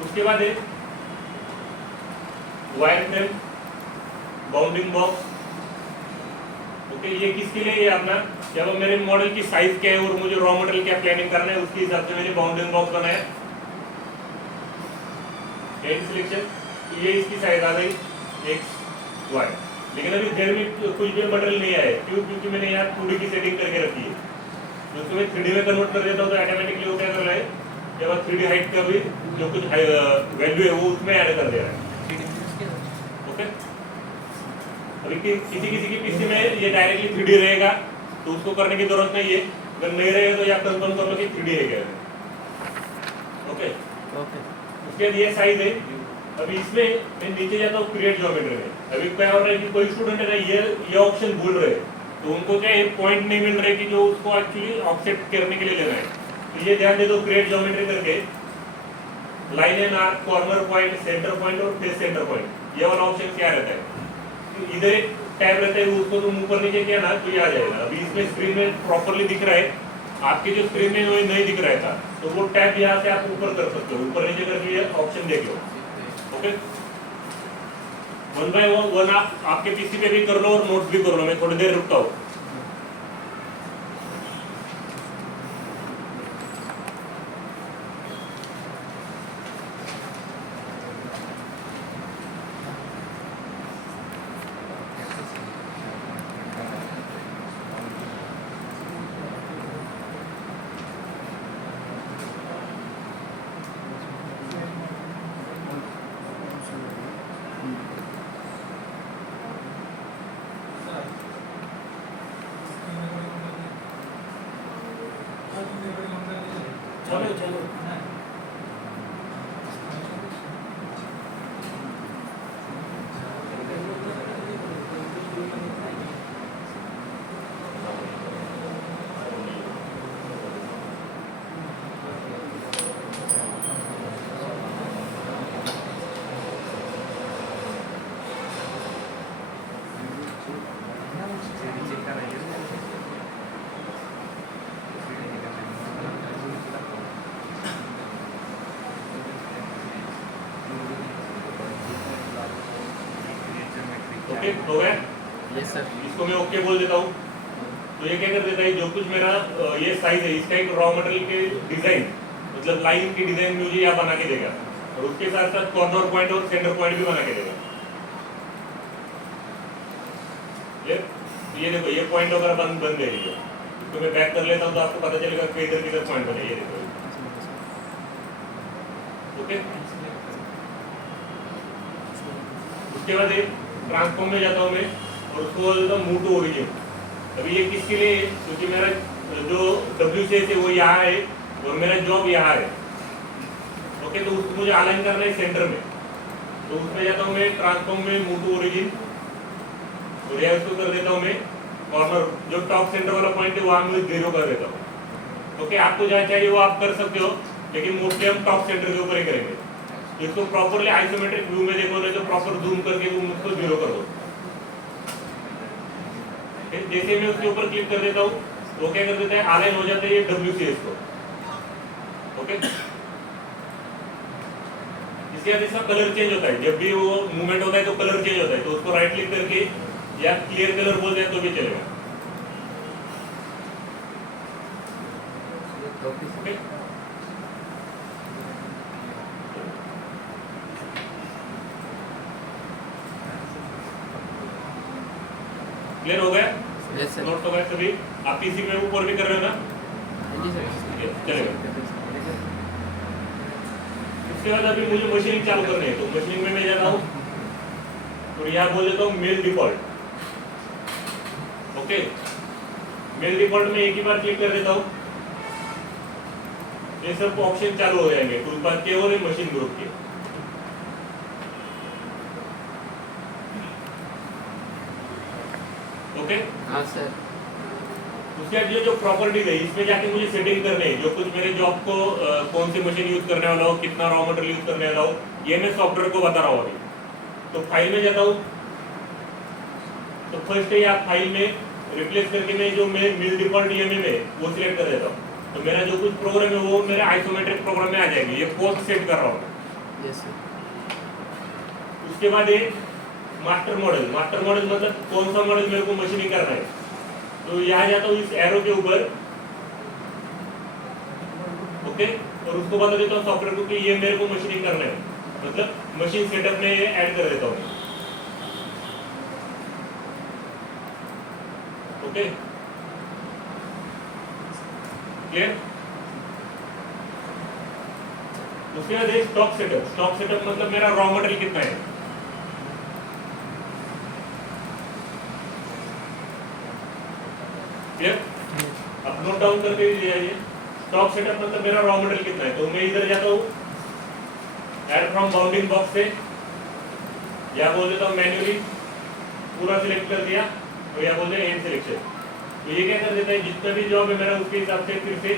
उसके बाद है wire frame, bounding box. Okay, ये किसके लिए है अपना, जब मेरे मॉडल की साइज क्या है और मुझे रॉ मटेरियल क्या प्लानिंग करना है उसके हिसाब से मैंने बाउंडिंग बॉक्स बनाया। एंड सिलेक्शन, ये इसकी साइज आ गई एक्स वाई, लेकिन अभी घर में कुछ भी मटेरियल नहीं आया क्यों, क्योंकि मैंने यहाँ 2D की सेटिंग करके रखी है। तो उसको मैं 3D में कन्वर्ट कर देता हूँ तो ऑटोमेटिकली वो क्या कर रहा है, जब 3D हाइट का भी जो कुछ वैल्यू है वो उसमें ऐड कर दे रहा है। ओके, अभी किसी किसी की पीसी में ये डायरेक्टली 3D रहेगा तो उसको करने की जरूरत नहीं है, अगर नहीं रहेगा तो आप कंफर्म कर लो कि 3D है क्या। ओके ओके, उसके बाद ये साइज है। अभी इसमें मैं नीचे जाता हूँ क्रिएट ज्योमेट्री में। अभी क्या हो रहा है कि कोई स्टूडेंट है ना ये ऑप्शन भूल रहे हैं, तो उनको क्या है पॉइंट नहीं मिल रहे कि जो उसको एक्चुअली ऑफसेट करने के लिए लेना है। तो ये ध्यान दे दो, क्रिएट ज्योमेट्री करके line and arc, corner point, centre point और फेस सेंटर पॉइंट, ये वाला ऑप्शन क्या रहता है, तो इधर एक टैब रहता है, उसको तुम ऊपर नीचे किया ना तो ये आ जाएगा। अभी इसमें स्क्रीन में प्रॉपरली दिख रहा है, आपके जो स्क्रीन में वो नहीं दिख रहा था, तो वो टैब यहाँ से आप ऊपर कर सकते हो, ऊपर नीचे करके ये ऑप्शन देख लो। ओके, 1 बाय 1 आप आपके पीसी पे भी कर लो और नोट्स भी कर लो। मैं थोड़ी देर रुकता हूँ। चलो चलो ओके हो गया। Yes sir. इसको मैं ओके बोल देता हूँ। तो ये क्या कर देता है, जो कुछ मेरा ये साइज है इसका एक रॉ मटेरियल के डिजाइन, मतलब लाइन की डिजाइन मुझे यहाँ बना के देगा, और उसके साथ साथ कॉर्नर पॉइंट और सेंटर पॉइंट भी बना के देगा। ये देखो ये पॉइंट वगैरह बन गई है। तो मैं बैक कर लेता हूँ तो आपको पता चलेगा कि इधर किधर पॉइंट बने। ये देखो, ओके। उसके बाद एक ट्रांसफॉर्म में जाता हूँ मैं और उसको बोल देता हूँ मूव टू ओरिजिन। अभी ये किसके लिए है, क्योंकि मेरा जो WCS है वो यहाँ है और मेरा जॉब यहाँ है। ओके, तो उसको मुझे अलाइन करना है सेंटर में, तो उसमें जाता हूँ मैं ट्रांसफॉर्म में मूव टू ओरिजिन और यहाँ उसको कर देता हूँ मैं कॉर्नर, जो टॉप सेंटर वाला पॉइंट है वहाँ मैं 0 कर देता हूँ। ओके, आपको जहाँ चाहिए वो आप कर सकते हो, लेकिन मोस्टली हम टॉप सेंटर के ऊपर ही करेंगे। इसको प्रॉपरली आइसोमेट्रिक व्यू में देखो, नहीं तो प्रॉपर जूम करके वो मुझको 0 कर दो। जैसे मैं उसके ऊपर क्लिक कर देता हूँ वो क्या कर देता है, अलाइन हो जाता है ये WCS को। ओके, इसके बाद इसका कलर चेंज होता है, जब भी वो मूवमेंट होता है तो कलर चेंज होता है, तो उसको राइट क्लिक करके या क्लियर कलर बोल दें तो भी चलेगा। ओके, क्लियर हो गया? Yes sir. नोट हो गया सभी? आप पीसी में ऊपर भी कर रहे हो ना? जी सर। चलेगा। उसके बाद अभी मुझे मशीनिंग चालू करनी है, तो मशीनिंग में मैं जाता हूँ और यहाँ बोल देता हूँ mail default. Okay, mail default में एक ही बार क्लिक कर देता हूँ, ये सब ऑप्शन चालू हो जाएंगे टूलबार के और मशीन ग्रुप के। ओके, हाँ सर। उसके बाद ये जो प्रॉपर्टीज है इसमें जाके मुझे सेटिंग करनी है, जो कुछ मेरे जॉब को कौन सी मशीन यूज करने वाला हो, कितना रॉ मटेरियल यूज करने वाला हो, ये मैं सॉफ्टवेयर को बता रहा हूँ अभी। तो फाइल में जाता हूँ, तो फर्स्ट है आप फाइल में रिप्लेस करके मैं जो मैं मिल डिफॉल्ट EMM है वो सिलेक्ट कर देता हूँ। तो मेरा जो कुछ प्रोग्राम है वो मेरे आइसोमेट्रिक प्रोग्राम में आ जाएगी। ये पोस्ट सेट कर रहा हूँ, यस सर। उसके बाद एक मास्टर मॉडल मतलब कौन सा मॉडल मेरे को मशीनिंग करना है। तो यहाँ जाता हूँ इस एरो के ऊपर, ओके, और उसको बता देता हूँ सॉफ्टवेयर को कि ये मेरे को मशीनिंग करना है, मतलब मशीन सेटअप में ये ऐड कर देता हूँ, ओके, क्लियर। उसके बाद एक स्टॉक सेटअप मतलब मेरा रॉ मटेरियल कितना है, क्लियर। अब नोट डाउन करके ले आइए, स्टॉक सेटअप मतलब मेरा रॉ मटेरियल कितना है। तो मैं इधर जाता हूँ ऐड फ्रॉम बाउंडिंग बॉक्स से, या बोल देता हूँ मैन्युअली पूरा सिलेक्ट कर दिया, तो या बोलते हैं एंड सिलेक्शन। तो ये क्या कर देता है, जितना भी जॉब है मेरा उसके हिसाब से फिर से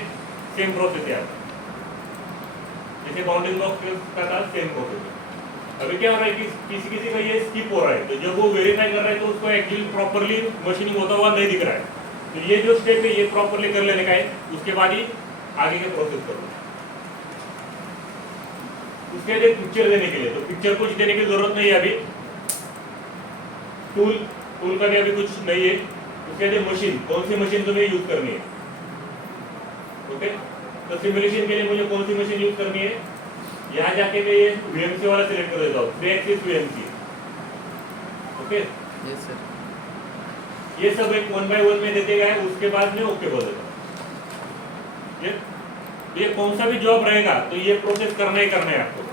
सेम प्रोसेस है, जैसे बाउंडिंग बॉक्स का था सेम प्रोसेस। अभी क्या हो रहा है कि किसी का ये स्किप हो रहा है, तो जब वो वेरीफाई कर रहा है तो उसको एक्चुअली प्रॉपरली मशीनिंग होता हुआ नहीं दिख रहा है। तो ये जो स्टेप है ये प्रॉपरली कर लेने का है, उसके बाद ही आगे के प्रोसेस करो। उसके लिए पिक्चर देने के लिए, तो पिक्चर कुछ देने की जरूरत नहीं है अभी, टूल का भी अभी कुछ नहीं है। उसके लिए मशीन, कौन सी मशीन तुम्हें यूज करनी है, ओके। तो सिमुलेशन के लिए मुझे कौन सी मशीन यूज करनी है, यहाँ जाके मैं ये VMC वाला सिलेक्ट कर देता हूँ, 3 axis VMC, okay. Yes sir. ये सब एक 1 by 1 में देते गए, उसके बाद में ओके बोल देता हूँ। ये कौन सा भी जॉब रहेगा तो ये प्रोसेस करना ही करना है आपको।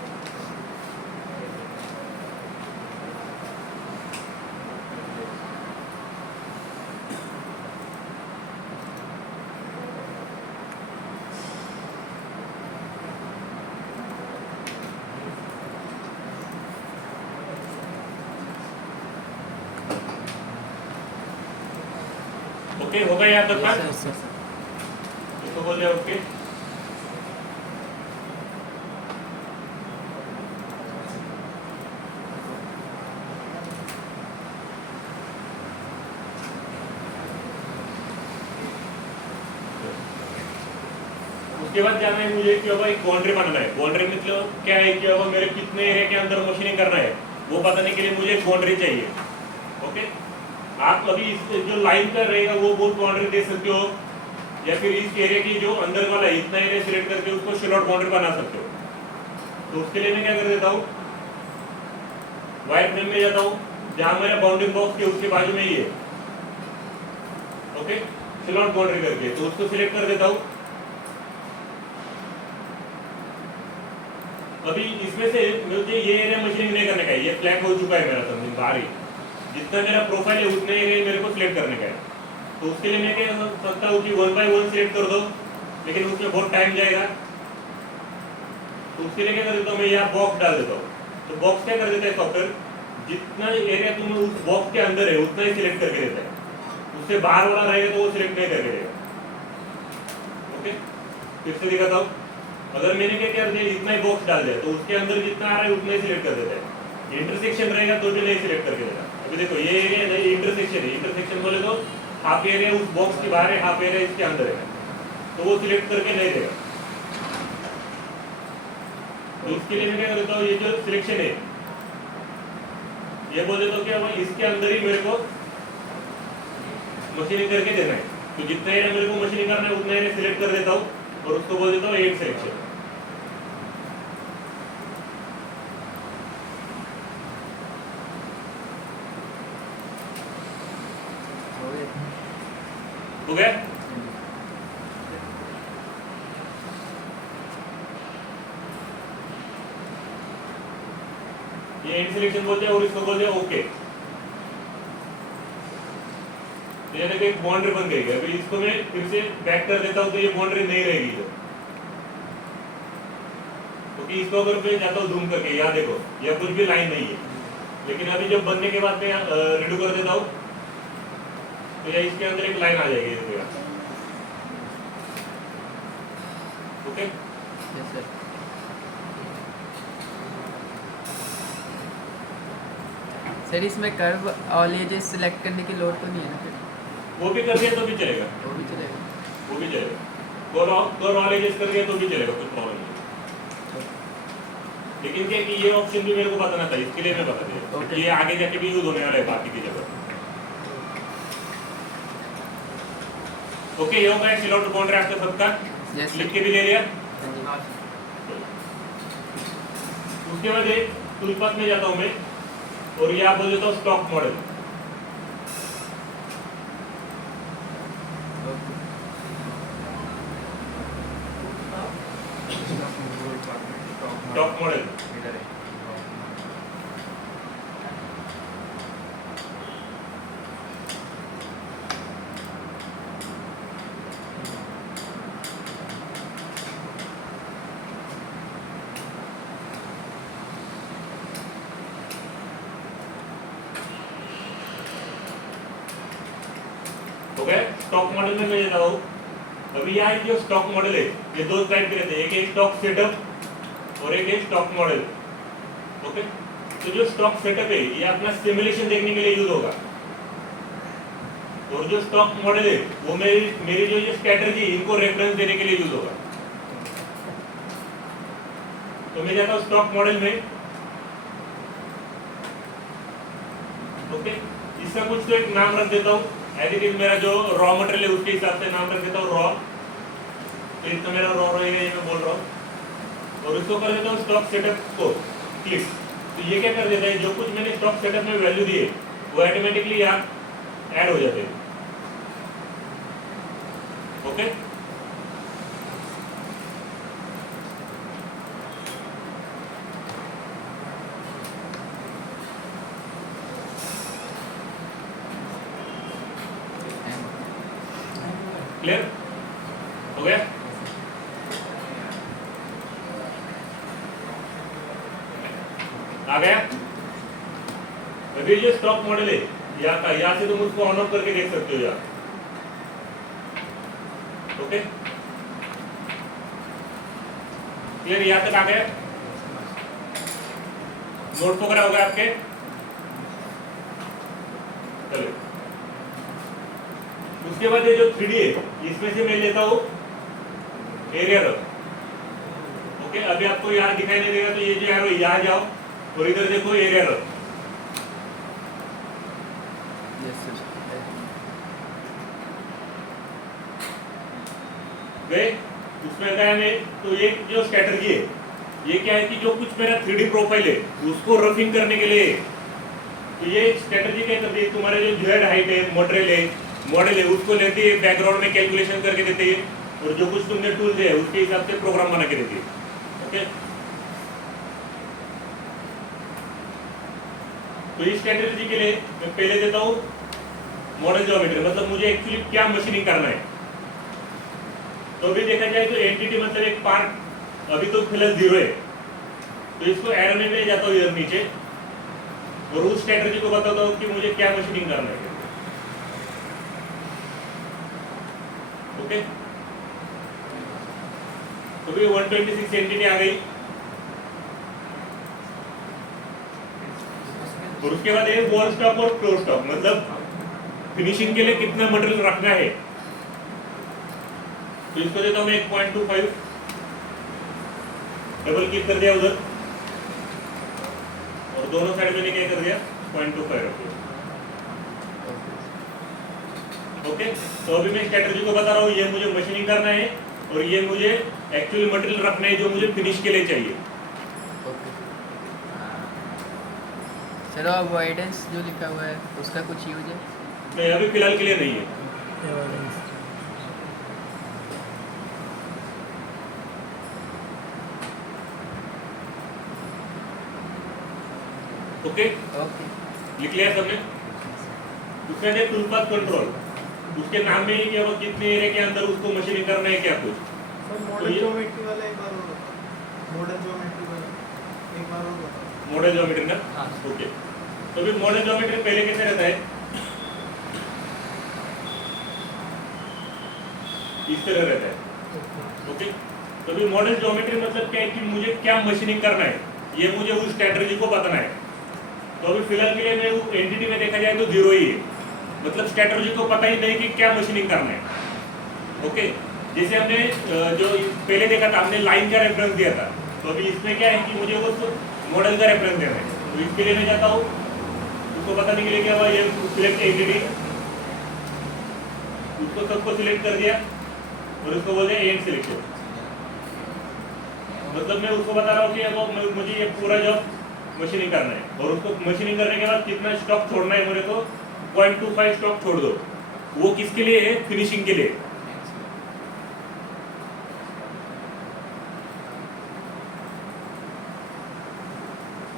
ओके हो गया यहाँ तक का? Yes sir. इसको बोल दिया ओके। उसके बाद जाना है मुझे कि एक बाउंड्री बनाना है। बाउंड्री मतलब क्या है कि अब मेरे कितने एरिया के अंदर मशीनिंग करना है वो बताने के लिए मुझे एक बाउंड्री चाहिए, ओके। आप कभी इस जो लाइन का रहेगा वो बहुत बाउंड्री दे सकते हो, या फिर इस एरिया की जो अंदर वाला है इतना एरिया सिलेक्ट करके उसको शेल आउट बाउंड्री बना सकते हो। तो उसके लिए मैं क्या कर देता हूँ, वायर फ्रेम में जाता हूँ, जहां मेरा बाउंडिंग बॉक्स के उसके बाजू में ही है, ओके, शेल आउट बाउंड्री करके, तो उसको सिलेक्ट कर देता हूँ। अभी इसमें से मुझे ये एरिया मशीनिंग नहीं करने का है, ये फ्लैग हो चुका है मेरा, समझिए बाहर ही जितना मेरा प्रोफाइल है उतने एरिया मेरे को सिलेक्ट करने का है। तो उसके लिए मैं क्या सकता हूँ कि 1 by 1 सिलेक्ट कर दो, लेकिन उसमें बहुत टाइम जाएगा। तो उसके लिए क्या कर देता हूँ, मैं यहाँ बॉक्स डाल देता हूँ। तो बॉक्स क्या कर देता है सॉफ्टवेयर, जितना एरिया तुम उस बॉक्स के अंदर है उतना ही सिलेक्ट करके देता है, उससे बाहर वाला रहेगा तो वो सिलेक्ट नहीं करके देगा, ओके। फिर से दिखाता हूँ, अगर मैंने क्या कर दिया, इतना ही बॉक्स डाल दिया तो उसके अंदर जितना आ रहा है उतना ही सिलेक्ट कर देता है। इंटरसेक्शन रहेगा तो भी नहीं सिलेक्ट करके देगा। अभी देखो ये एरिया नहीं, इंटरसेक्शन है, इंटरसेक्शन बोले तो हाफ एरिया उस बॉक्स के बाहर है, हाफ एरिया इसके अंदर है, तो वो सिलेक्ट करके नहीं देगा। तो इसके लिए मैं क्या करता हूँ, ये जो सिलेक्शन है ये बोल देता हूँ कि अब इसके अंदर ही मेरे को मशीनिंग करके देना है। तो जितना एरिया मेरे को मशीनिंग करना है उतना एरिया सिलेक्ट कर देता हूँ और उसको बोल देता हूँ एंड सिलेक्शन। हो गया? ये एंड सिलेक्शन बोलते हैं और इसको बोलते हैं ओके। तो यानी कि एक बाउंड्री बन गई है। अभी इसको मैं फिर से बैक कर देता हूं तो ये बाउंड्री नहीं रहेगी, क्योंकि इसको अगर मैं जाता हूं जूम करके, यहाँ देखो यह कुछ भी लाइन नहीं है, लेकिन अभी जब बनने के बाद मैं रिडू कर देता हूं तो यह इसके अंदर एक लाइन आ जाएगी, ओके। Yes sir. सर इसमें कर्व और एजेस सिलेक्ट करने की लोड तो नहीं है ना फिर? वो भी कर दिया तो भी चलेगा, वो भी चलेगा। वो भी चलेगा। कर्व और एजेस कर दिया तो भी चलेगा, कुछ प्रॉब्लम नहीं। लेकिन क्या है कि ये ऑप्शन भी मेरे को बताना था, इसके लिए मैं बता दिया Okay. ये आगे जाके भी यूज होने वाला है बाकी की जगह। ओके, ये हो गया फिल आउट बाउंड्री आपका सबका, Yes, लिख के भी ले लिया। हाँ जी। उसके बाद एक टूलपाथ में जाता हूं मैं और ये आप बोल देता हूँ स्टॉक मॉडल। स्टॉक मॉडल हो गया। स्टॉक मॉडल में मैं जाता हूँ। अभी यहाँ जो स्टॉक मॉडल है ये दो टाइप के रहते हैं, एक है स्टॉक सेटअप और एक है स्टॉक मॉडल। ओके, तो जो स्टॉक सेटअप है ये अपना सिमुलेशन देखने के लिए यूज होगा, और जो स्टॉक मॉडल है वो मेरी जो ये स्ट्रेटजी इनको रेफरेंस देने के लिए यूज होगा। तो मैं जाता हूँ स्टॉक मॉडल में। ओके, इसका कुछ तो एक नाम रख देता हूँ, एज इट इज मेरा जो रॉ मटेरियल है उसके हिसाब से नाम रख देता हूँ रॉ। तो इसका मेरा रॉ रहेगा, ये मैं बोल रहा हूँ, और इसको कर देता हूँ स्टॉक सेटअप को क्लिक। तो ये क्या कर देता है, जो कुछ मैंने स्टॉक सेटअप में वैल्यू दी है वो ऑटोमेटिकली यहाँ ऐड हो जाते हैं। ओके, क्लियर हो गया। आ गया। अभी जो स्टॉक मॉडल है यहाँ से तुम उसको ऑन ऑफ करके देख सकते हो यहाँ। ओके, क्लियर, यहाँ तक आ गया। नोट वगैरह हो गया आपके। चलो, उसके बाद ये जो 3D है इसमें से मैं लेता हूँ एरिया रफ। ओके, अभी आपको यहाँ दिखाई नहीं देगा, तो ये जो एरो यहाँ जाओ और इधर देखो एरिया रफ। Yes, sir. गए उसमें गया मैं। तो ये जो स्ट्रेटजी है ये क्या है कि जो कुछ मेरा 3D प्रोफाइल है उसको रफिंग करने के लिए, तो ये स्ट्रेटजी क्या करती है, तुम्हारे जो जेड हाइट है मॉडल है उसको लेती है, बैकग्राउंड में कैलकुलेशन करके देती है, और जो कुछ तुमने टूल दिया है उसके हिसाब से प्रोग्राम बना के देती है। ओके, तो इस स्ट्रेटजी के लिए मैं पहले देता हूँ मॉडल ज्योमेट्री, मतलब मुझे एक्चुअली क्या मशीनिंग करना है। तो अभी देखा जाए तो एंटिटी मतलब एक पार्ट अभी तो फिलहाल 0 है, तो इसको एरो में जाता हूँ इधर नीचे और उस स्ट्रेटजी को बताता हूँ कि मुझे क्या मशीनिंग करना है। ओके, तो भी 126 एंटिटी आ गई, और उसके बाद एक वॉल स्टॉक और फ्लोर स्टॉक, मतलब फिनिशिंग के लिए कितना मटेरियल रखना है। तो इसको देता हूं मैं 1.25, डबल क्लिक कर दिया उधर, और दोनों साइड मैंने क्या कर दिया 0.25 रख दिया। ओके, तो अभी मैं स्ट्रेटजी को बता रहा हूँ, ये मुझे मशीनिंग करना है और ये मुझे एक्चुअली मटेरियल रखना है जो मुझे फिनिश के लिए चाहिए। सर अवॉइडेंस जो लिखा हुआ है उसका कुछ यूज है? नहीं, अभी फिलहाल के लिए नहीं है। ओके, ओके, लिख लिया सबने। उसके बाद टूलपाथ कंट्रोल, उसके नाम में ही क्या वो कितने एरिया के अंदर उसको मशीनिंग करना है क्या कुछ। मॉडल ज्योमेट्री वाला एक बार और बताओ, मॉडल ज्योमेट्री वाला एक बार और बताओ। मॉडल ज्योमेट्री ना, हाँ। ओके, तो भी मॉडल ज्योमेट्री पहले कैसे रहता है, इस तरह रहता है। ओके, तो भी मॉडल ज्योमेट्री मतलब क्या है कि मुझे क्या मशीनिंग करना है, ये मुझे उस स्ट्रेटजी को बताना है। तो अभी फिलहाल के लिए मैं वो एंटिटी में देखा जाए तो 0 ही है, मतलब स्ट्रेटजी को पता ही नहीं कि क्या मशीनिंग करना है। ओके, जैसे हमने जो पहले देखा था, हमने लाइन का रेफरेंस दिया था, तो अभी इसमें क्या है कि मुझे उस मॉडल का रेफरेंस देना है, तो इसके लिए मैं जाता हूँ, उसको बताने के लिए क्या हुआ, ये सिलेक्ट एंटिटी, उसको सबको सिलेक्ट कर दिया और उसको बोल दिया एंड सिलेक्शन। मतलब मैं उसको बता रहा हूँ कि अब मुझे ये पूरा जॉब मशीनिंग करना है और उसको मशीनिंग करने के बाद कितना स्टॉक छोड़ना है मुझे, तो 0.25 स्टॉक छोड़ दो। वो किसके लिए है? फिनिशिंग के लिए।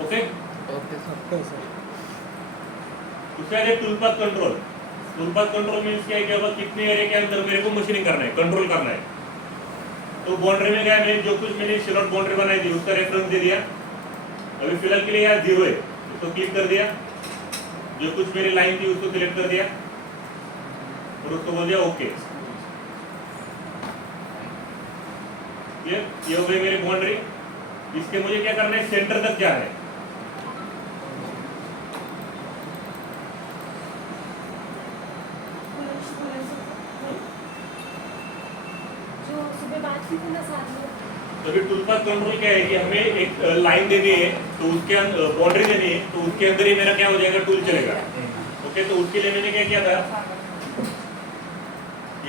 Okay, okay sir. उसके बाद tool path control. Tool path control means क्या है कि अब कितने एरिया के अंदर मेरे को मशीनिंग करना है, कंट्रोल करना है। तो बाउंड्री में क्या है, मैंने जो कुछ मैंने शेलॉट बाउंड्री बनाई थी उसका रेफरेंस दे दिया। अभी फिलहाल के लिए यार 0 है, उसको क्लिक कर दिया, जो कुछ मेरी लाइन थी उसको सिलेक्ट कर दिया और उसको बोल दिया ओके। ये हो गई मेरी बाउंड्री। इसके मुझे क्या करना है, सेंटर तक जाना है। तो अभी टूल पाथ कंट्रोल क्या है कि हमें एक लाइन देनी है, तो उसके बाउंड्री देनी है, तो उसके अंदर ही मेरा क्या हो जाएगा, टूल चलेगा। ओके, तो उसके लिए मैंने क्या किया था,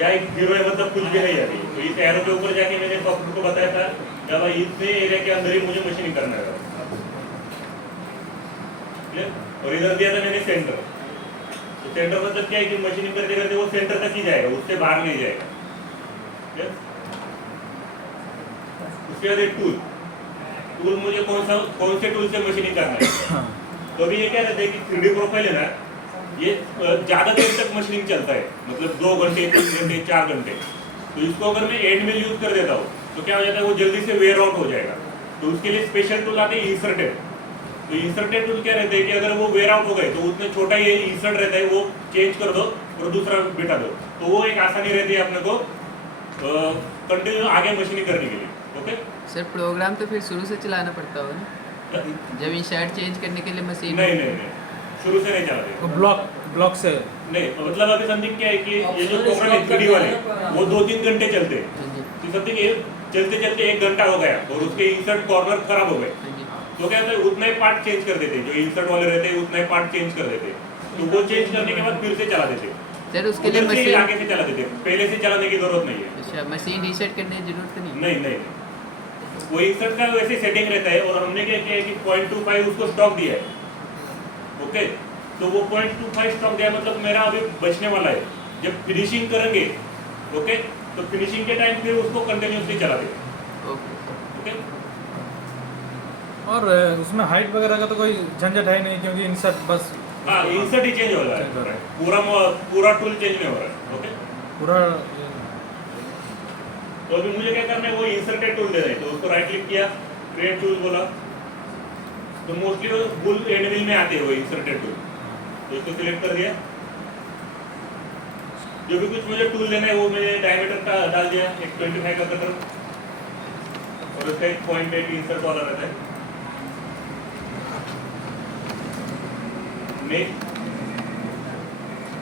या एक 0 है मतलब कुछ भी नहीं है अभी, तो इस एरो के ऊपर जाके मैंने सॉफ्टवेयर को बताया था कि भाई इतने एरिया के अंदर ही मुझे मशीनिंग करना है। और इधर दिया था मैंने सेंटर। तो सेंटर मतलब क्या है कि मशीनिंग करते करते वो सेंटर तक ही जाएगा, उससे बाहर नहीं जाएगा। उसके बाद एक टूल मुझे कौन से टूल से मशीनिंग करना है। तो अभी ये क्या रहता है कि 3D प्रोफाइल है ना, ये ज्यादा देर तक मशीनिंग चलता है, मतलब 2 घंटे 3 घंटे 4 घंटे। तो इसको अगर मैं एंड में यूज कर देता हूँ तो क्या हो जाता है, वो जल्दी से वेयर आउट हो जाएगा। तो उसके लिए स्पेशल टूल आते हैं इंसर्टेड। तो इंसर्टेड टूल क्या रहते हैं कि अगर वो वेयर आउट हो गए तो उसमें छोटा ये इंसर्ट रहता है, वो चेंज कर दो और दूसरा बिठा दो, तो वो एक आसानी रहती है अपने को कंटिन्यू आगे मशीनिंग करने के लिए। ओके सर, प्रोग्राम तो फिर शुरू से चलाना पड़ता होगा ना, जब इंसर्ट चेंज करने के लिए मशीन। नहीं, शुरू से नहीं चला देगा, ब्लॉक से नहीं। मतलब अभी समथिंग क्या है कि ये जो प्रोग्राम है 3D वाले, वो 2-3 घंटे चलते हैं। तो समथिंग ये चलते चलते 1 घंटा हो गया और उसके इंसर्ट कॉर्नर खराब हो गए, तो क्या होता है, उतना ही पार्ट चेंज कर देते, जो इंसर्ट वाले रहते हैं उतना ही पार्ट चेंज कर देते। तो वो चेंज करने के बाद फिर से चला देते सर। उसके लिए उधर से मशीन आगे से चला देते, पहले से चलाने की जरूरत नहीं है। अच्छा, मशीन रीसेट करने की जरूरत तो नहीं? नहीं, वो इंसर्ट का वैसे सेटिंग रहता है। और हमने क्या किया है कि 0.25 उसको स्टॉक दिया है। ओके, तो वो 0.25 स्टॉक दिया मतलब मेरा अभी बचने वाला है। जब फिनिशिंग करेंगे, ओके, तो फिनिशिंग के टाइम फिर उसको कंटिन्यूसली चला देंगे। ओके, और उसमें हाइट वगैरह का तो कोई झंझट है नहीं, क्योंकि इंसर्ट बस हाँ, इंसर्ट ही चेंज हो रहा है, पूरा टूल चेंज नहीं हो रहा है। ओके, पूरा। तो अभी मुझे क्या करना है, वो इंसर्टेड टूल देना है। तो उसको राइट क्लिक किया, क्रिएट टूल बोला, तो मोस्टली वो बुल एंड व्हील में आते हैं वो इंसर्टेड टूल। तो इसको सिलेक्ट कर दिया, जो भी कुछ मुझे टूल लेना है वो मैंने डायमीटर का डाल दिया, एक 25 का कटर, और उसका एक 0.8 इंसर्ट वाला रहता है। Next,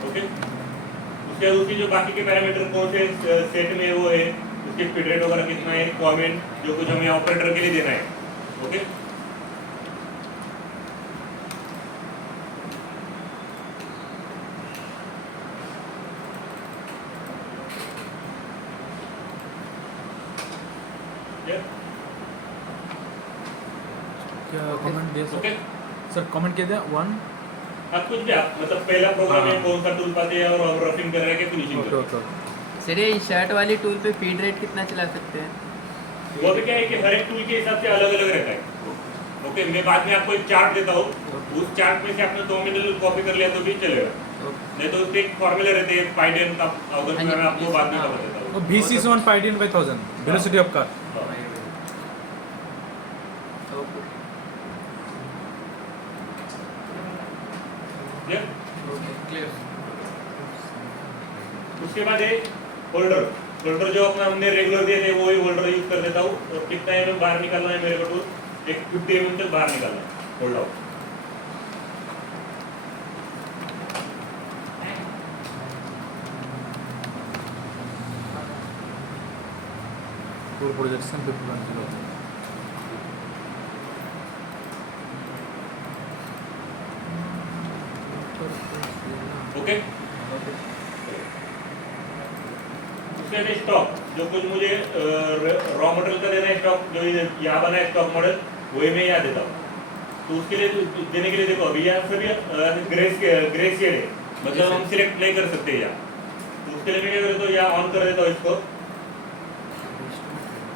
okay. उसके बाद उसकी जो बाकी के पैरामीटर कौन से सेट में वो है, उसके फीड रेट वगैरह कितना है, कमेंट जो कुछ हमें ऑपरेटर के लिए देना है। ओके, क्या कमेंट दिया ओके। सर? कमेंट क्या दिया? 1 अब कुछ भी आप मतलब पहला प्रोग्राम है, हाँ। कौन सा टूल पाते हैं और रफिंग कर रहे हैं कि फिनिशिंग कर रहे हैं। ओके। सर, ये इंसर्ट वाली टूल पे फीड रेट कितना चला सकते हैं? वो भी क्या है कि हर एक टूल के हिसाब से अलग अलग रहता है। ओके, मैं बाद में आपको एक चार्ट देता हूँ, उस चार्ट में से आपने 2 मिनट कॉपी कर लिया तो भी चलेगा, नहीं तो उसके एक फॉर्मूला रहते हैं पाइडेन का, अगर मैं आपको बाद में बता देता तो हूँ। VC1 पाइडियन बाय 1000 वेलोसिटी ऑफ कार। उसके बाद है होल्डर जो अपना हमने रेगुलर दिए थे वही होल्डर यूज कर देता हूँ। और कितना mm बाहर निकालना है मेरे को, तो एक 50 mm तक बाहर निकालना है, hold out. Full projection 51 kilo। Okay. Okay उसके बाद स्टॉक, जो कुछ मुझे रॉ मटेरियल का देना है, स्टॉक जो यहाँ बना है स्टॉक मॉडल, वही मैं यहाँ देता हूँ। तो उसके लिए देने के लिए देखो अभी यहाँ से भी ग्रे शेड है, मतलब हम सिलेक्ट नहीं कर सकते यहाँ। तो उसके लिए मैं क्या करता हूँ, यहाँ ऑन कर देता हूँ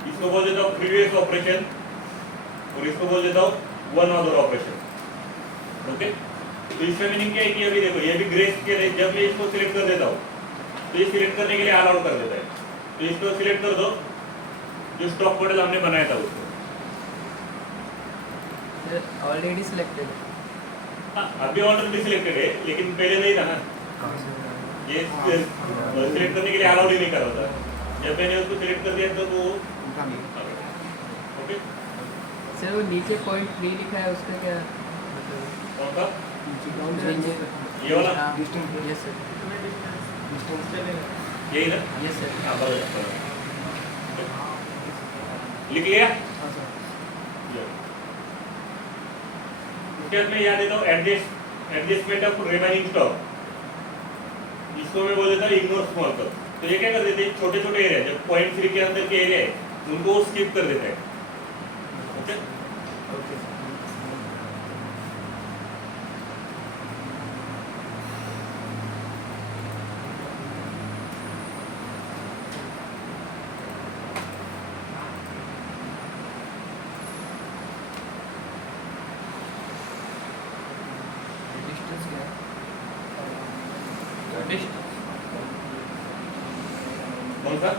इसको बोल देता हूँ प्रीवियस ऑपरेशन, और इसको बोल देता हूँ वन अदर ऑपरेशन। ओके, तो इसका मीनिंग क्या है कि अभी देखो ये भी ग्रे स्केल है, जब मैं इसको सिलेक्ट कर देता हूँ तो ये सिलेक्ट करने के लिए ऑल आउट कर देता है। तो इसको सिलेक्ट कर दो, जो स्टॉक मॉडल हमने बनाया था उसको। ऑलरेडी सिलेक्टेड हाँ, अभी ऑलरेडी सिलेक्टेड है, लेकिन पहले नहीं था ना, ये सिलेक्ट करने के लिए अलाउड ही नहीं कर रहा था। जब मैंने उसको सिलेक्ट कर दिया तो वो ओके। सर वो नीचे पॉइंट 3 लिखा है उसका क्या कौन सा? मतलब ये वाला? यस सर डिस्टेंस चलेगा। यही ना? यस सर हाँ, बराबर। लिख लिया? हाँ सर। उसके बाद मैं यहाँ देता हूँ एडजस्टमेंट ऑफ रिमेनिंग स्टॉक। इसको मैं बोल देता हूँ इग्नोर स्मॉल कर। तो ये क्या कर देते हैं, छोटे छोटे एरिया जो पॉइंट 3 के अंदर के एरिया है उनको स्किप कर देता है। Okay, okay sir. डिस्टेंस क्या है डिस्टेंस कौन सा?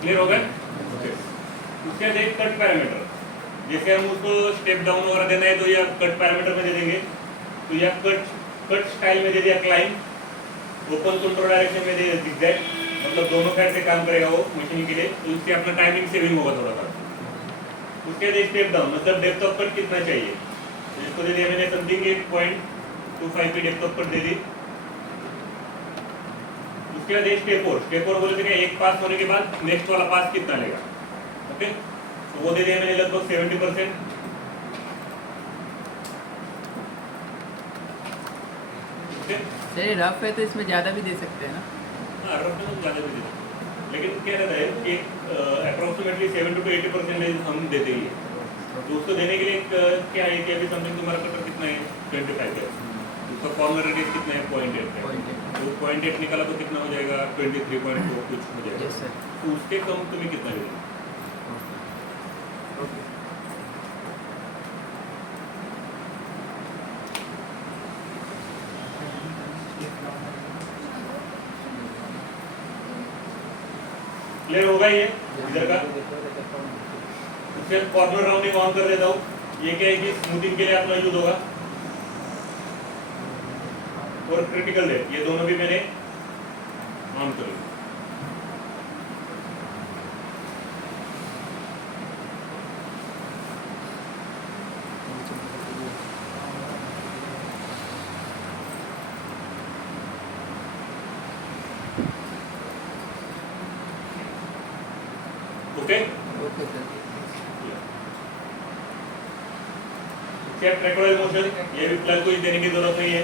क्लियर हो गए? ओके। उसके बाद एक कट पैरामीटर, जैसे हम उसको स्टेप डाउन वगैरह देना है तो यह कट पैरामीटर में दे देंगे। तो यह कट स्टाइल में दे दिया क्लाइंब, ओपन कंट्रोल डायरेक्शन में दे zigzag, मतलब दोनों साइड से काम करेगा वो मशीन के लिए, तो इससे अपना टाइमिंग सेविंग होगा थोड़ा सा। उसके बाद स्टेप डाउन, मतलब डेप्थ ऑफ कट कितना चाहिए, तो इसको दे दिया मैंने समथिंग 8.25 की डेप्थ ऑफ कट दे दी। उसके बाद स्टेप 4 बोले थे एक पास होने के बाद नेक्स्ट वाला पास कितना लेगा। ओके, तो वो दे दिया मैंने लगभग 70%। ओके, सर रफ है तो इसमें ज़्यादा भी दे सकते हैं ना हाँ रफ में ज़्यादा भी देते हैं, लेकिन क्या रहता है कि अप्रोक्सीमेटली 70 to 80% हम देते ही है। तो उसको देने के लिए क्या है कि अभी समथिंग तुम्हारा कटर कितना है 25 है, उसका कॉर्नर रेडियस कितना है 0.8 है, 0.8 तो 0.8 निकाला तो कितना हो जाएगा 23.2 कुछ हो जाएगा। यस सर तो उसके कम तुम्हें कितना देगा। ओके क्लियर होगा ये इधर का। उसके कॉर्नर राउंडिंग ऑन कर देता हूँ, ये क्या है कि स्मूथिंग के लिए अपना यूज होगा। और क्रिटिकल डेप्थ, ये दोनों भी मैंने ऑन कर लिया। ओके, ओके सर क्या ट्रैक्टोरल मोशन, ये भी प्लग कुछ देने की जरूरत नहीं है,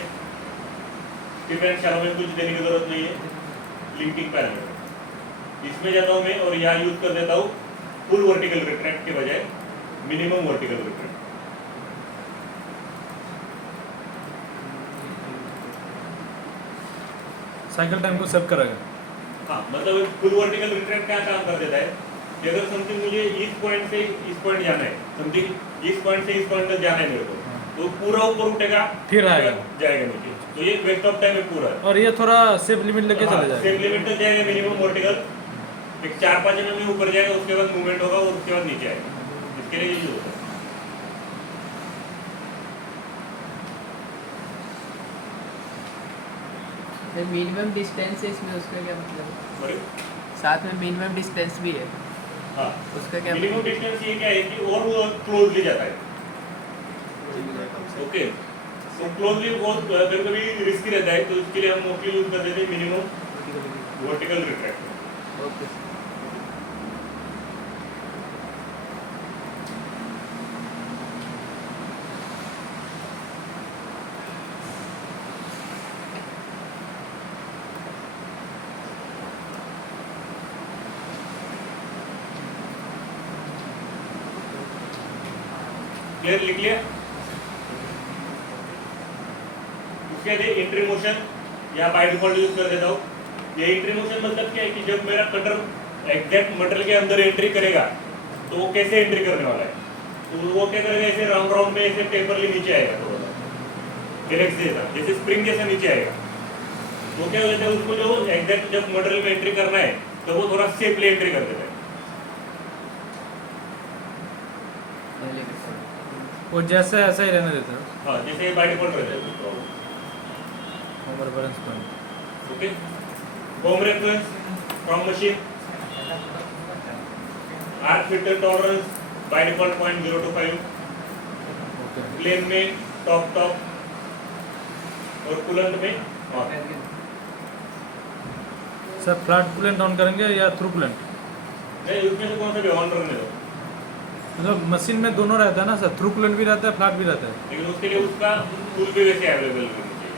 स्टिप एंड शैलो में कुछ देने की जरूरत नहीं है। लिंकिंग पैरामीटर इसमें जाता हूं मैं और यहाँ यूज कर देता हूँ फुल वर्टिकल रिट्रैक्ट के बजाय minimum vertical retract. Cycle time को सेव करेगा। हाँ, मतलब फुल वर्टिकल रिट्रैक्ट क्या काम कर देता है कि अगर समथिंग मुझे इस पॉइंट से इस पॉइंट जाना है, समथिंग इस पॉइंट से इस पॉइंट तक जाना है मेरे को, तो पूरा ऊपर उठेगा फिर आएगा। जाएगा नीचे, तो ये वेस्ट ऑफ टाइम है पूरा। और ये थोड़ा सेफ लिमिट लेके चले जाएगा। सेम लिमिट तक जाएगा मिनिमम वर्टिकल, एक 4-5 mm ऊपर जाएगा, उसके बाद मूवमेंट होगा और उसके बाद नीचे आएगा। इसके लिए यूज होता है। मिनिमम डिस्टेंस है इसमें, उसका क्या मतलब है? सॉरी, साथ में मिनिमम डिस्टेंस भी है, हाँ उसका क्या मिनिमम डिस्टेंस ये क्या है कि और वो क्लोजली जाता है ओके तो क्लोजली बहुत कभी कभी रिस्की रहता है तो इसके लिए हम मोस्टली यूज कर देते हैं minimum vertical retractor okay clear लिख लिया उसके बाद एंट्री मोशन या बाय डिफॉल्ट यूज कर देता हूँ ये एंट्री मोशन मतलब क्या है कि जब मेरा कटर एग्जैक्ट मटेरियल के अंदर एंट्री करेगा तो वो कैसे एंट्री करने वाला है तो वो क्या करेगा ऐसे राउंड राउंड में ऐसे टेपरली नीचे आएगा थोड़ा सा गैलेक्सी जैसा जैसे स्प्रिंग जैसा नीचे आएगा तो क्या होता है उसको जो एग्जैक्ट जब मटेरियल में एंट्री करना है तो वो थोड़ा सेफली एंट्री कर देता है वो जैसे ऐसा ही रहने देते हैं हाँ जैसे बाय डिफॉल्ट रहता है हमारे balance point okay home reference from machine arc fitter tolerance by default 0.025 okay plane में टॉप और कूलेंट में on sir flat coolant on करेंगे या थ्रू कूलेंट नहीं उसमें से कौन सा भी ऑन रहने दो मतलब मशीन में दोनों रहता है ना सर, थ्रू कूलेंट भी रहता है फ्लैट भी रहता है। लेकिन उसके लिए उसका टूल भी वैसे अवेलेबल होना चाहिए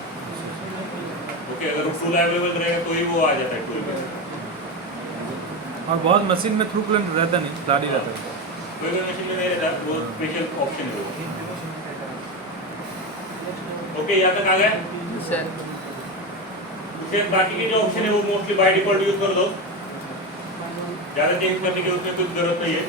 ओके अगर टूल अवेलेबल रहेगा तो ही वो आ जाता है टूल में और बहुत मशीन में थ्रू कूलेंट रहता नहीं, फ्लैट ही रहता है। कोई मशीन में नहीं रहता वो स्पेशल ऑप्शन है वो ओके यहाँ तक आ गया सर उसके बाकी के जो ऑप्शन है वो मोस्टली बाय डिफॉल्ट यूज कर दो ज़्यादा चेंज करने की उसमें कुछ जरूरत नहीं है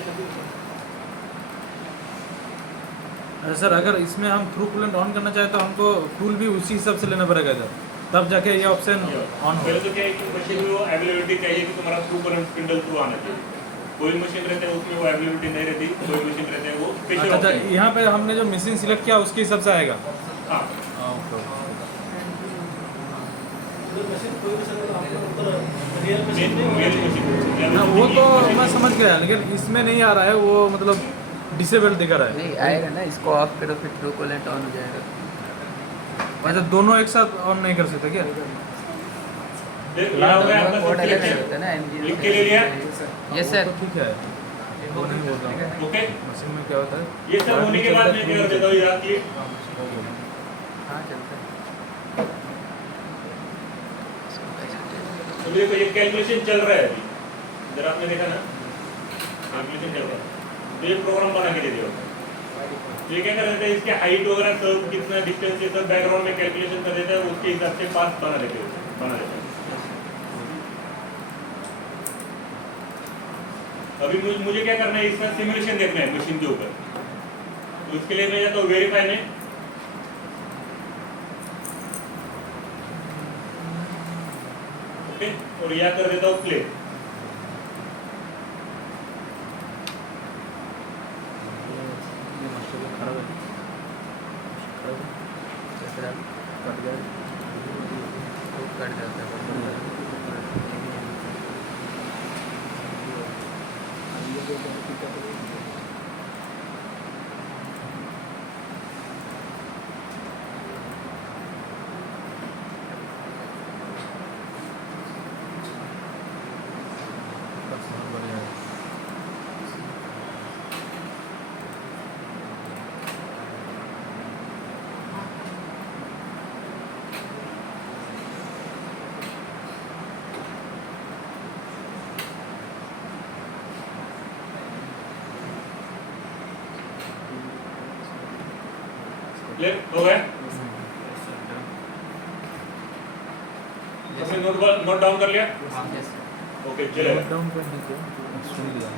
अरे सर अगर इसमें हम थ्रू कूलेंट ऑन करना चाहे तो हमको टूल भी उसी हिसाब से लेना पड़ेगा सर, तब जाके ये ऑप्शन ऑन पहले तो क्या है कि मशीन में वो अवेलेबिलिटी चाहिए कि तुम्हारा थ्रू करंट स्पिंडल थ्रू आना चाहिए कोई मशीन रहते हैं उसमें वो अवेलेबिलिटी नहीं रहती कोई मशीन रहते हैं वो स्पेशल अच्छा यहाँ पे हमने जो मशीन सिलेक्ट किया उसके हिसाब से आएगा। हाँ हाँ वो तो मैं समझ गया, लेकिन इसमें नहीं आ रहा है वो, मतलब डिसेबल्ड दिखा रहा है। नहीं आएगा ना, इसको ऑफ करो फिर ट्रू कूलेंट ऑन हो जाएगा। अच्छा दोनों एक साथ ऑन नहीं कर सकते क्या? यहाँ हो गया आपका कोड अलग अलग subscription। होता है ना, लिख के ले लिया यस सर। तो ठीक है, वो नहीं बोल रहा हूँ। ओके मशीन में क्या होता है? ये सब होने के बाद मैं क्या कर देता हूँ याद किए हाँ चलता है। तो देखो ये कैलकुलेशन चल रहा है अभी जरा आपने देखा ना कैलकुलेशन चल रहा है तो ये प्रोग्राम बना के दे दिया तो ये क्या कर देता है इसके हाइट वगैरह सब कितना डिस्टेंस ये सब बैकग्राउंड में कैलकुलेशन कर देता है उसके हिसाब से पास बना देते हैं अभी मुझे क्या करना है इसका सिमुलेशन देखना है मशीन के ऊपर तो उसके लिए मैं जाता हूँ वेरीफाई में ओके और यह कर देता हूँ प्ले कट जाता है। क्लियर हो गया सबने नोट डाउन कर लिया Yes, sir. ओके चलेगा डाउन करने के सुन लिया